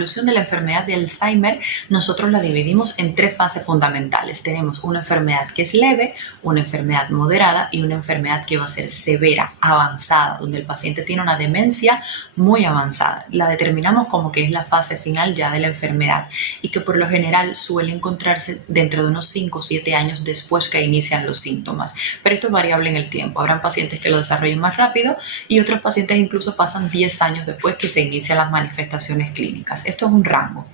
evolución de la enfermedad de Alzheimer nosotros la dividimos en 3 fases fundamentales. Tenemos una enfermedad que es leve, una enfermedad moderada y una enfermedad que va a ser severa, avanzada, donde el paciente tiene una demencia muy avanzada. La determinamos como que es la fase final ya de la enfermedad y que por lo general suele encontrarse dentro de unos 5 o 7 años después que inician los síntomas. Pero esto es variable en el tiempo. Habrán pacientes que lo desarrollen más rápido y otros pacientes incluso pasan 10 años después que se inician las manifestaciones clínicas. Esto es un rango.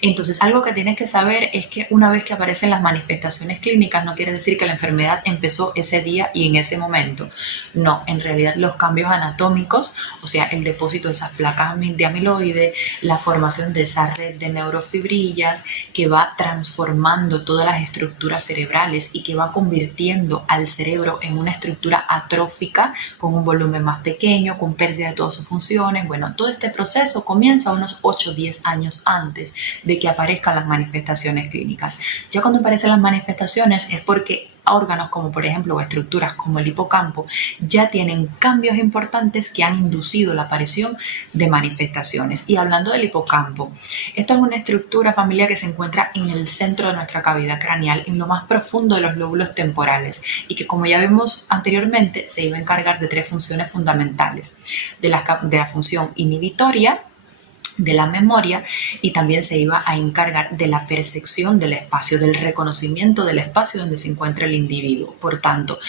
Entonces, algo que tienes que saber es que una vez que aparecen las manifestaciones clínicas no quiere decir que la enfermedad empezó ese día y en ese momento. No, en realidad los cambios anatómicos, o sea, el depósito de esas placas de amiloide, la formación de esa red de neurofibrillas que va transformando todas las estructuras cerebrales y que va convirtiendo al cerebro en una estructura atrófica con un volumen más pequeño, con pérdida de todas sus funciones. Bueno, todo este proceso comienza unos 8 o 10 años antes de que aparezcan las manifestaciones clínicas. Ya cuando aparecen las manifestaciones es porque órganos como por ejemplo o estructuras como el hipocampo ya tienen cambios importantes que han inducido la aparición de manifestaciones. Y hablando del hipocampo, esta es una estructura familiar que se encuentra en el centro de nuestra cavidad craneal, en lo más profundo de los lóbulos temporales y que, como ya vimos anteriormente, se iba a encargar de 3 funciones fundamentales: de la función inhibitoria, de la memoria, y también se iba a encargar de la percepción del espacio, del reconocimiento del espacio donde se encuentra el individuo. Por tanto,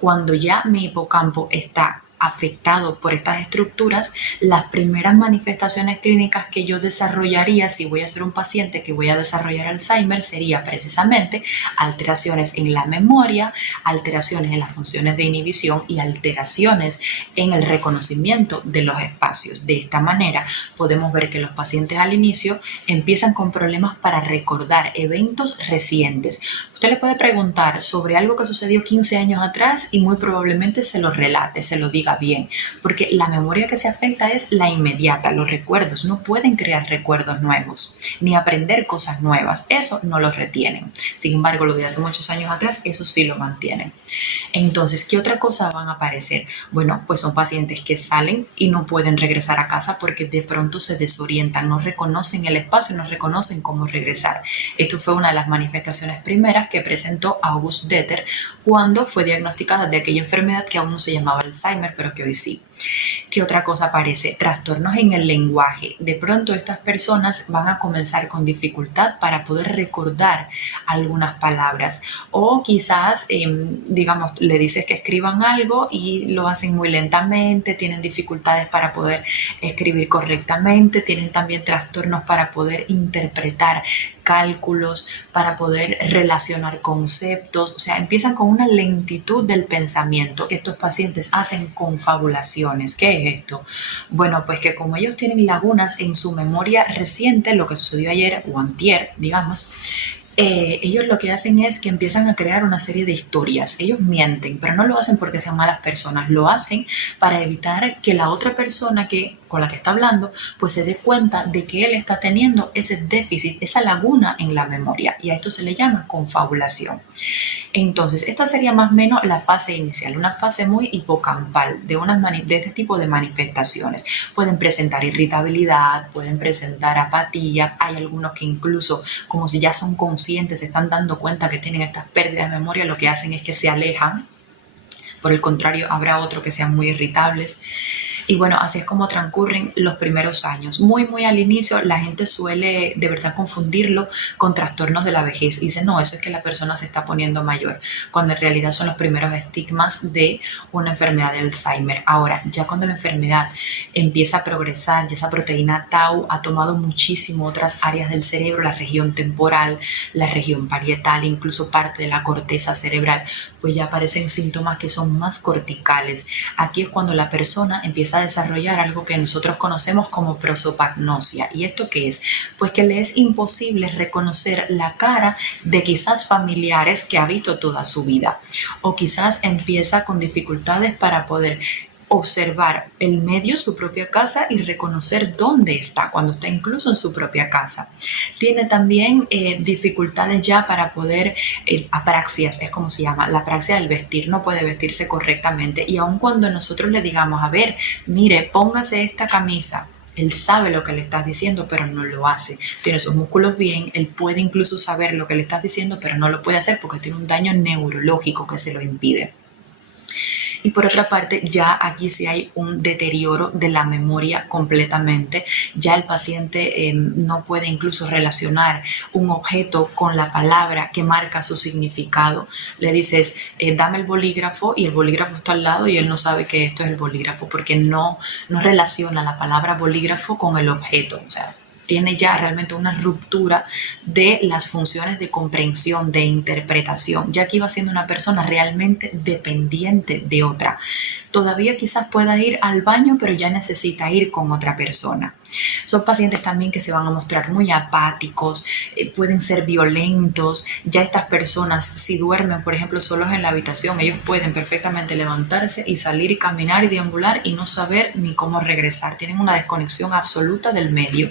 cuando ya mi hipocampo está afectado por estas estructuras, las primeras manifestaciones clínicas que yo desarrollaría si voy a ser un paciente que voy a desarrollar Alzheimer sería precisamente alteraciones en la memoria, alteraciones en las funciones de inhibición y alteraciones en el reconocimiento de los espacios. De esta manera podemos ver que los pacientes al inicio empiezan con problemas para recordar eventos recientes. Usted le puede preguntar sobre algo que sucedió 15 años atrás y muy probablemente se lo relate, se lo diga bien, porque la memoria que se afecta es la inmediata. Los recuerdos no pueden crear recuerdos nuevos ni aprender cosas nuevas, eso no lo retienen. Sin embargo, lo de hace muchos años atrás, eso sí lo mantienen. Entonces, ¿qué otra cosa van a aparecer? Bueno, pues son pacientes que salen y no pueden regresar a casa porque de pronto se desorientan, no reconocen el espacio, no reconocen cómo regresar. Esto fue una de las manifestaciones primeras que presentó August Deter cuando fue diagnosticada de aquella enfermedad que aún no se llamaba Alzheimer, pero que hoy sí. ¿Qué otra cosa aparece? Trastornos en el lenguaje. De pronto estas personas van a comenzar con dificultad para poder recordar algunas palabras o quizás, digamos, le dices que escriban algo y lo hacen muy lentamente, tienen dificultades para poder escribir correctamente, tienen también trastornos para poder interpretar cálculos, para poder relacionar conceptos, o sea, empiezan con una lentitud del pensamiento. Estos pacientes hacen confabulaciones. ¿Qué es esto? Bueno, pues que como ellos tienen lagunas en su memoria reciente, lo que sucedió ayer o antier, digamos, ellos lo que hacen es que empiezan a crear una serie de historias. Ellos mienten, pero no lo hacen porque sean malas personas, lo hacen para evitar que la otra persona con la que está hablando pues se dé cuenta de que él está teniendo ese déficit, esa laguna en la memoria, y a esto se le llama confabulación. Entonces, esta sería más o menos la fase inicial, una fase muy hipocampal de este tipo de manifestaciones. Pueden presentar irritabilidad, pueden presentar apatía, hay algunos que incluso, como si ya son conscientes, se están dando cuenta que tienen estas pérdidas de memoria, lo que hacen es que se alejan. Por el contrario, habrá otros que sean muy irritables. Y bueno, así es como transcurren los primeros años. Muy al inicio la gente suele de verdad confundirlo con trastornos de la vejez. Y dice, no, eso es que la persona se está poniendo mayor, cuando en realidad son los primeros estigmas de una enfermedad de Alzheimer. Ahora, ya cuando la enfermedad empieza a progresar, ya esa proteína tau ha tomado muchísimo otras áreas del cerebro, la región temporal, la región parietal, incluso parte de la corteza cerebral, pues ya aparecen síntomas que son más corticales. Aquí es cuando la persona empieza a desarrollar algo que nosotros conocemos como prosopagnosia. ¿Y esto qué es? Pues que le es imposible reconocer la cara de quizás familiares que ha visto toda su vida, o quizás empieza con dificultades para poder observar el medio, su propia casa, y reconocer dónde está cuando está incluso en su propia casa. Tiene también dificultades ya para poder, apraxias es como se llama, la apraxia del vestir, no puede vestirse correctamente, y aun cuando nosotros le digamos, a ver, mire, póngase esta camisa, Él sabe lo que le estás diciendo, pero no lo hace. Tiene sus músculos bien, él puede incluso saber lo que le estás diciendo, pero no lo puede hacer porque tiene un daño neurológico que se lo impide. Y por otra parte, ya aquí sí hay un deterioro de la memoria completamente. Ya el paciente no puede incluso relacionar un objeto con la palabra que marca su significado. Le dices, dame el bolígrafo, y el bolígrafo está al lado y él no sabe que esto es el bolígrafo porque no relaciona la palabra bolígrafo con el objeto. O sea, tiene ya realmente una ruptura de las funciones de comprensión, de interpretación, ya que iba siendo una persona realmente dependiente de otra. Todavía quizás pueda ir al baño, pero ya necesita ir con otra persona. Son pacientes también que se van a mostrar muy apáticos, pueden ser violentos. Ya estas personas, si duermen, por ejemplo, solos en la habitación, ellos pueden perfectamente levantarse y salir y caminar y deambular y no saber ni cómo regresar. Tienen una desconexión absoluta del medio.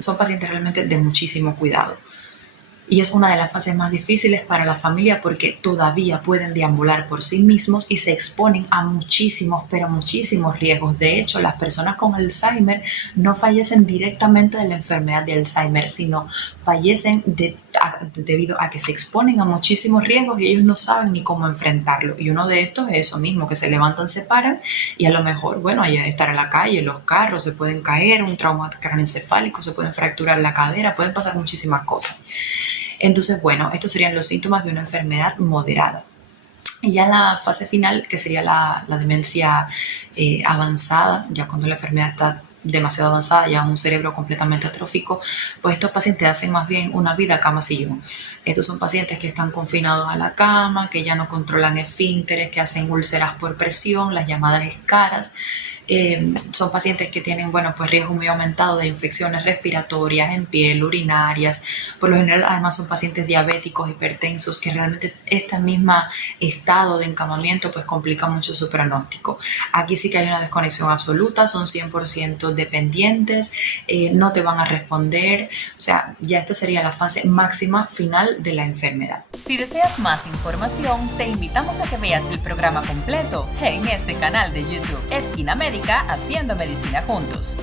Son pacientes realmente de muchísimo cuidado. Y es una de las fases más difíciles para la familia porque todavía pueden deambular por sí mismos y se exponen a muchísimos, pero muchísimos riesgos. De hecho, las personas con Alzheimer no fallecen directamente de la enfermedad de Alzheimer, sino fallecen debido a que se exponen a muchísimos riesgos y ellos no saben ni cómo enfrentarlo. Y uno de estos es eso mismo, que se levantan, se paran y a lo mejor, bueno, hay que estar en la calle, los carros se pueden caer, un trauma craneoencefálico, se pueden fracturar la cadera, pueden pasar muchísimas cosas. Entonces, bueno, estos serían los síntomas de una enfermedad moderada. Y ya la fase final, que sería la demencia avanzada, ya cuando la enfermedad está demasiado avanzada, ya un cerebro completamente atrófico, pues estos pacientes hacen más bien una vida cama-sillón. Estos son pacientes que están confinados a la cama, que ya no controlan esfínteres, que hacen úlceras por presión, las llamadas escaras. Son pacientes que tienen, bueno, pues riesgo muy aumentado de infecciones respiratorias en piel, urinarias. Por lo general, además, son pacientes diabéticos, hipertensos, que realmente este mismo estado de encamamiento pues complica mucho su pronóstico. Aquí sí que hay una desconexión absoluta, son 100% dependientes, no te van a responder. O sea, ya esta sería la fase máxima final de la enfermedad. Si deseas más información, te invitamos a que veas el programa completo en este canal de YouTube, Esquina Médica, haciendo medicina juntos.